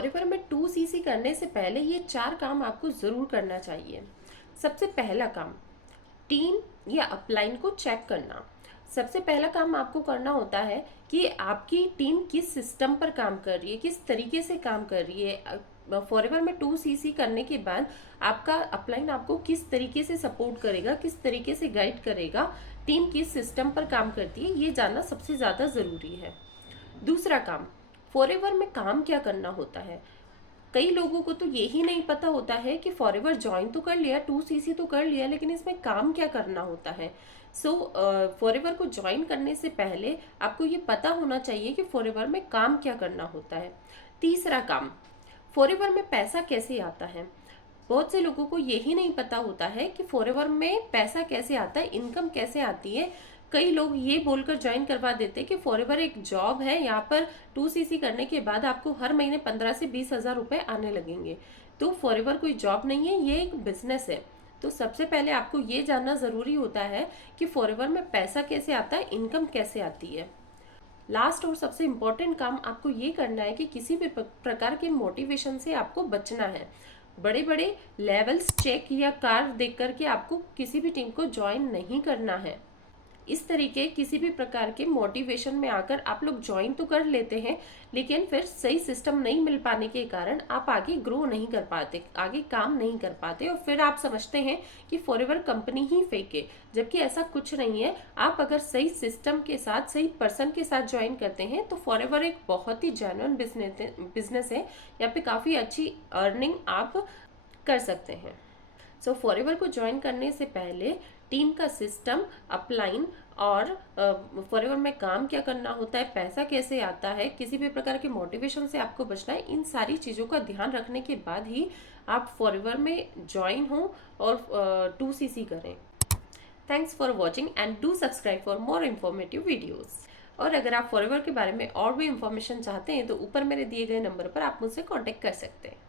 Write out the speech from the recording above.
Forever में 2cc करने से पहले ये 4 काम आपको ज़रूर करना चाहिए। सबसे पहला काम, टीम या अपलाइन को चेक करना। सबसे पहला काम आपको करना होता है कि आपकी टीम किस सिस्टम पर काम कर रही है, किस तरीके से काम कर रही है। फॉरएवर में 2cc करने के बाद आपका अपलाइन आपको किस तरीके से सपोर्ट करेगा, किस तरीके से गाइड करेगा, टीम किस सिस्टम पर काम करती है, ये जानना सबसे ज़्यादा ज़रूरी है। दूसरा काम, फॉरएवर में काम क्या करना होता है। कई लोगों को तो यही नहीं पता होता है कि फॉरएवर ज्वाइन तो कर लिया, 2cc तो कर लिया, लेकिन इसमें काम क्या करना होता है। फॉरएवर को ज्वाइन करने से पहले आपको ये पता होना चाहिए कि फॉरएवर में काम क्या करना होता है। तीसरा काम, फॉरएवर में पैसा कैसे आता है। बहुत से लोगों को यही नहीं पता होता है कि फॉरएवर में पैसा कैसे आता है, इनकम कैसे आती है। कई लोग ये बोलकर ज्वाइन करवा देते कि फॉरएवर एक जॉब है, यहाँ पर 2cc करने के बाद आपको हर महीने 15 से 20 हज़ार रुपये आने लगेंगे। तो फॉरएवर कोई जॉब नहीं है, ये एक बिजनेस है। तो सबसे पहले आपको ये जानना ज़रूरी होता है कि फॉरएवर में पैसा कैसे आता है, इनकम कैसे आती है। लास्ट और सबसे इम्पोर्टेंट काम आपको ये करना है कि किसी भी प्रकार के मोटिवेशन से आपको बचना है। बड़े बड़े लेवल्स, चेक या कार देख करके आपको किसी भी टीम को ज्वाइन नहीं करना है। इस तरीके किसी भी प्रकार के मोटिवेशन में आकर आप लोग ज्वाइन तो कर लेते हैं, लेकिन फिर सही सिस्टम नहीं मिल पाने के कारण आप आगे ग्रो नहीं कर पाते, आगे काम नहीं कर पाते, और फिर आप समझते हैं कि फॉरएवर कंपनी ही फेक है, जबकि ऐसा कुछ नहीं है। आप अगर सही सिस्टम के साथ, सही पर्सन के साथ ज्वाइन करते हैं तो फॉरएवर एक बहुत ही जेन्युइन बिजनेस है। यहाँ पे काफ़ी अच्छी अर्निंग आप कर सकते हैं। फॉरएवर को ज्वाइन करने से पहले टीम का सिस्टम, अपलाइन और फॉरएवर में काम क्या करना होता है, पैसा कैसे आता है, किसी भी प्रकार के मोटिवेशन से आपको बचना है, इन सारी चीज़ों का ध्यान रखने के बाद ही आप फॉरएवर में ज्वाइन हो और 2cc करें। Thanks for watching and do subscribe for more informative videos. और अगर आप फॉरएवर के बारे में और भी इंफॉर्मेशन चाहते हैं तो ऊपर मेरे दिए गए नंबर पर आप मुझसे कॉन्टेक्ट कर सकते हैं।